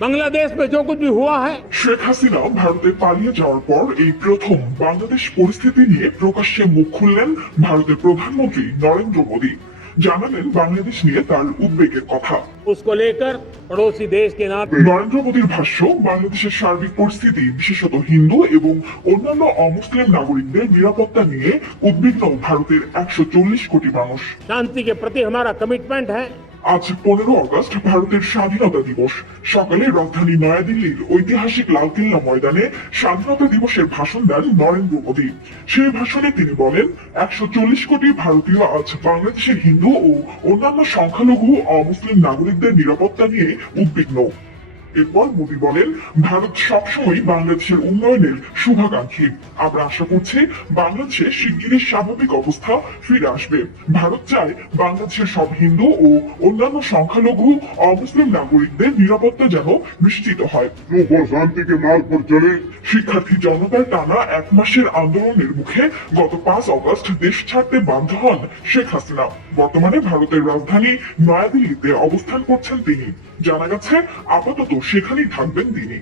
बांग्लादेश में जो कुछ भी हुआ है শেখ হাসিনা ভারতে পালিয়ে যাওয়ার পর এই প্রথম বাংলাদেশ পরিস্থিতি নিয়ে প্রকাশ্যে মুখ খুললেন ভারতের প্রধানমন্ত্রী নরেন্দ্র মোদী। জানালেন বাংলাদেশ নিয়ে তার উদ্বেগের কথা। उसको लेकर पड़ोसी देश के नाते নরেন্দ্র মোদীর ভাষ্য, বাংলাদেশের সার্বিক পরিস্থিতি বিশেষত হিন্দু এবং অন্যান্য অমুসলিম নাগরিকদের নিরাপত্তা নিয়ে উদ্বিগ্ন ভারতের 140 কোটি মানুষ। शांति के प्रति हमारा कमिटमेंट है। আজ 15 আগস্ট ভারতের স্বাধীনতা দিবস। সকালে রাজধানী নয়াদিল্লির ঐতিহাসিক লালকেল্লা ময়দানে স্বাধীনতা দিবসের ভাষণ দেন নরেন্দ্র মোদী। সেই ভাষণে তিনি বলেন, 140 কোটি ভারতীয় আজ বাংলাদেশের হিন্দু ও অন্যান্য সংখ্যালঘু অমুসলিম নাগরিকদের নিরাপত্তা নিয়ে উদ্বিগ্ন। এরপর মোদী বলেন, ভারত সবসময় বাংলাদেশের উন্নয়নের শুভাকাঙ্ক্ষী। আমরা আশা করছি বাংলাদেশে শিগগিরই স্বাভাবিক অবস্থা ফিরে আসবে। ভারত চায় বাংলাদেশের সব হিন্দু ও অন্যান্য সংখ্যালঘু অমুসলিম নাগরিকদের নিরাপত্তা যেন নিশ্চিত হয়। शांति के मार्ग पर चले। শিক্ষার্থী জনতার টানা 1 মাসের আন্দোলনের মুখে গত 5 আগস্ট দেশ ছাড়তে বাধ্য হন শেখ হাসিনা। বর্তমানে ভারতের রাজধানী নয়াদিল্লিতে অবস্থান করছেন তিনি। জানা গেছে আপাতত সেখানেই থাকবেন তিনি।